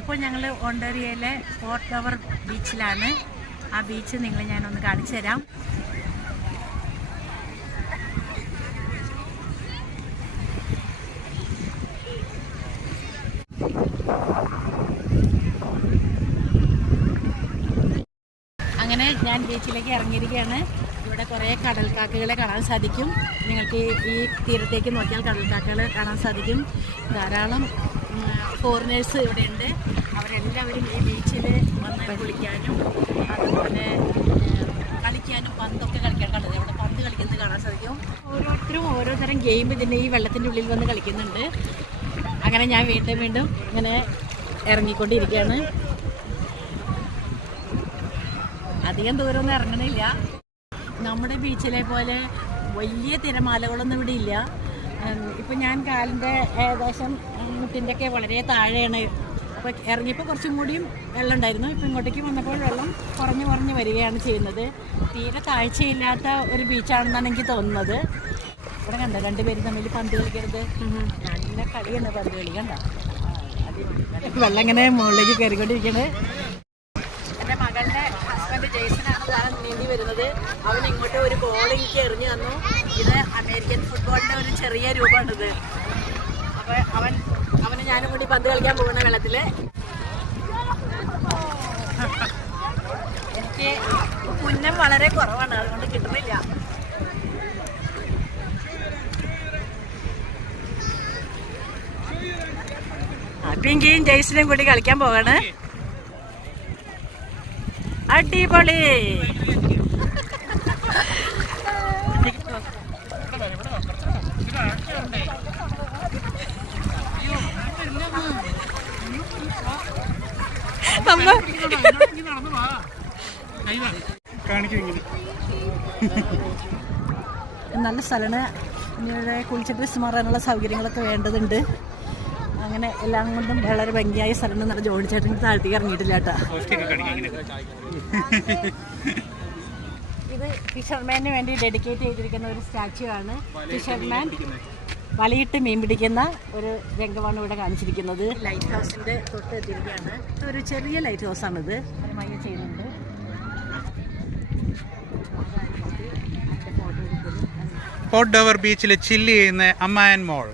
ഇപ്പോൾ ഞങ്ങൾ ഓണ്ടേറിയയിലെ fort tower ബീച്ചിലാണ്. ആ ബീച്ച് ഞാനൊന്ന് കാണിച്ചു തരാം. അങ്ങനെ ഞാൻ ബീച്ചിലേക്ക് ഇറങ്ങിയിരിക്കുകയാണ്. ഇവിടെ കുറേ കടൽക്കാക്കകളെ കാണാൻ സാധിക്കും. നിങ്ങൾക്ക് ഈ തീരത്തേക്ക് നോക്കിയാൽ കടൽക്കാക്കകളെ കാണാൻ സാധിക്കും. ധാരാളം ഫോറിനേഴ്സ് ഇവിടെയുണ്ട്. അവരെല്ലാവരും ഈ ബീച്ചിൽ വന്ന് കുളിക്കാനും അതുപോലെ കളിക്കാനും പന്തൊക്കെ കളിക്കാൻ കണ്ടത്. അവിടെ പന്ത് കളിക്കുന്നത് കാണാൻ സാധിക്കും. ഓരോരുത്തരും ഓരോ തരം ഗെയിം ഇതിൻ്റെ ഈ വെള്ളത്തിൻ്റെ ഉള്ളിൽ വന്ന് കളിക്കുന്നുണ്ട്. അങ്ങനെ ഞാൻ വീണ്ടും ഇങ്ങനെ ഇറങ്ങിക്കൊണ്ടിരിക്കുകയാണ്. അധികം ദൂരമൊന്നും ഇറങ്ങണില്ല. നമ്മുടെ ബീച്ചിലെ പോലെ വലിയ തിരമാലകളൊന്നും ഇവിടെ ഇല്ല. ഇപ്പം ഞാൻ കാലിൻ്റെ ഏകദേശം മുട്ടിൻ്റെയൊക്കെ വളരെ താഴെയാണ്. അപ്പോൾ ഇറങ്ങിയപ്പോൾ കുറച്ചും കൂടിയും വെള്ളം ഉണ്ടായിരുന്നു. ഇപ്പം ഇങ്ങോട്ടേക്ക് വന്നപ്പോൾ വെള്ളം കുറഞ്ഞ് വരികയാണ് ചെയ്യുന്നത്. തീരെ താഴ്ചയില്ലാത്ത ഒരു ബീച്ചാണെന്നാണ് എനിക്ക് തോന്നുന്നത്. ഇവിടെ കണ്ടോ രണ്ടുപേരും തമ്മിൽ പന്ത് കളിക്കരുത്. നല്ല കളിയാണ് പന്ത് കളി. കണ്ടോ വെള്ളം ഇങ്ങനെ മുകളിലേക്ക് കയറിക്കൊണ്ടിരിക്കുന്നത്. എൻ്റെ മകളുടെ ഹസ്ബൻഡ് ജെയ്സനാണ് താരം നീന്തി വരുന്നത്. അവൻ ഇങ്ങോട്ട് ഒരു ബോൾ എനിക്ക് എറിഞ്ഞു തന്നു. ഇത് അമേരിക്കൻ ഫുട്ബോളിൻ്റെ ഒരു ചെറിയ രൂപമാണിത്. അപ്പോൾ അവന് ഞാനും കൂടി പന്ത് കളിക്കാൻ പോകുന്ന വെള്ളത്തിൽ. എനിക്ക് പുന്നം വളരെ കുറവാണ്, അതുകൊണ്ട് കിട്ടുന്നില്ല. പിങ്കിയും ജെയ്സനും കൂടി കളിക്കാൻ പോവാണ്. അടിപൊളി. നല്ല സ്ഥലമാണ്. ഇവിടെ കുളിച്ച് ഡ്രസ്സ് മാറാനുള്ള സൗകര്യങ്ങളൊക്കെ വേണ്ടതുണ്ട്. അങ്ങനെ എല്ലാം കൊണ്ടും വളരെ ഭംഗിയായ സ്ഥലം. നല്ല ജോണി ചേട്ടൻ താഴ്ത്തേക്ക് ഇറങ്ങിയിട്ടില്ല കേട്ടോ. ഇത് ഫിഷർമാന് വേണ്ടി ഡെഡിക്കേറ്റ് ചെയ്തിരിക്കുന്ന ഒരു സ്റ്റാച്യു ആണ്. ഫിഷർമാൻ വലയിട്ട് മീൻ പിടിക്കുന്ന ഒരു രംഗമാണ് ഇവിടെ കാണിച്ചിരിക്കുന്നത്. ലൈറ്റ് ഹൗസിൻ്റെ തൊട്ട് എത്തിയിരിക്കുകയാണ്. ഒരു ചെറിയ ലൈറ്റ് ഹൗസാണിത്. മഴ ചെയ്യുന്നുണ്ട്. ഫോർട്ട് ടവർ ബീച്ചിൽ ചില്ല് ചെയ്യുന്ന അമ്മായൻ മോൾ.